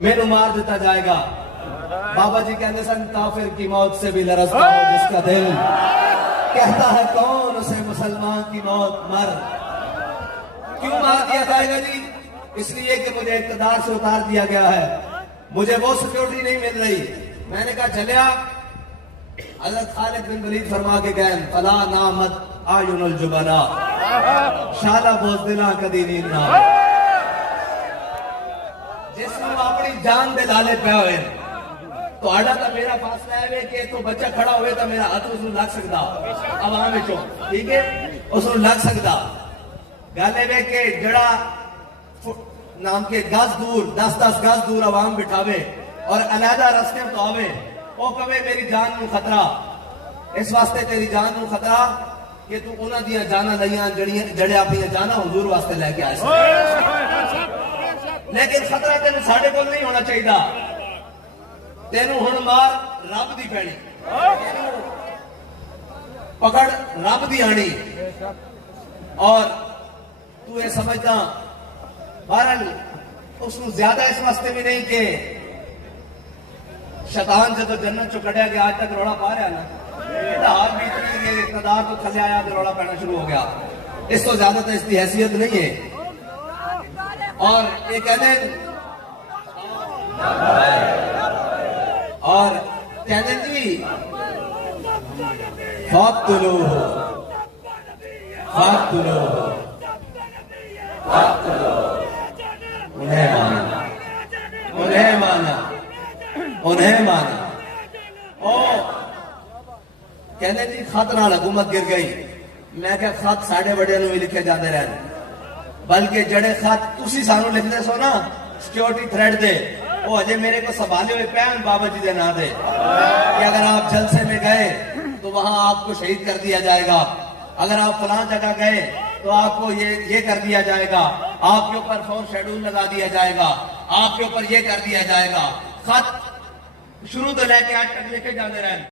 मैनू मार दिता जाएगा। बाबा जी कहते सन काफिर की मौत से भी लरसता हो जिसका दिल, कहता है कौन उसे मुसलमान की मौत मर। क्यों मार दिया जाएगा जी? इसलिए कि मुझे इक़्तिदार से उतार दिया गया है, मुझे वो सिक्योरिटी नहीं मिल रही। मैंने कहा चलिया हज़रत खालिद बिन वलीद फरमा के गए फला नामत आयुनुल जुबना शाला बोझदिला कदी नींद ना। जिसमें अपनी जान दे लाले पे हुए तो आड़ा तो मेरा फासला है कि तो बच्चा खड़ा हुए तो मेरा हाथ उसमें लग सकता आवाम विचों, ठीक है, उसमें लग सकता गाले वे के जड़ा नाम के गज दूर 10-10 गज दूर आवाम बिठावे और अलहदा रस्ते तो आवे वो कवे मेरी जान नू खतरा। इस वास्ते तेरी जान नू खतरा कि तू उन्हां दियां जाना लईयां जड़े अपनी जाना हुजूर वास्ते लेके आए। लेकिन खतरा तेन साढ़े को नहीं होना चाहिए। तेनू हुण मार रब दी पैनी, पकड़ रब दी आनी। और तू ये समझदा बहरहाल उसको ज्यादा इस वास्ते भी नहीं कि शैतान जब जन्नत चो कढ़िया गया आज तक रौला पा रहा ना, हार बीत इक़्तिदार तो थले आया तो रौला पैना शुरू हो गया। इस तो ज्यादा तो इसकी हैसियत नहीं है। और ये कहते जी फातुलो उन्हें माना। ओ कहते जी खत नाल हुकूमत गिर गई। मैं क्या खत साढ़े बड़े भी लिखे जाते रहे, बल्कि जड़े खत तुसी सानू लिखते सो ना सिक्योरिटी थ्रेड दे वो अजय मेरे को संभाले हुए पैन बाबा जी के ना दे कि अगर आप जलसे में गए तो वहां आपको शहीद कर दिया जाएगा, अगर आप फलां जगह गए तो आपको ये कर दिया जाएगा, आपके ऊपर फोन शेड्यूल लगा दिया जाएगा, आपके ऊपर ये कर दिया जाएगा। खत शुरू तो लेके आज तक लेके जाते रहे।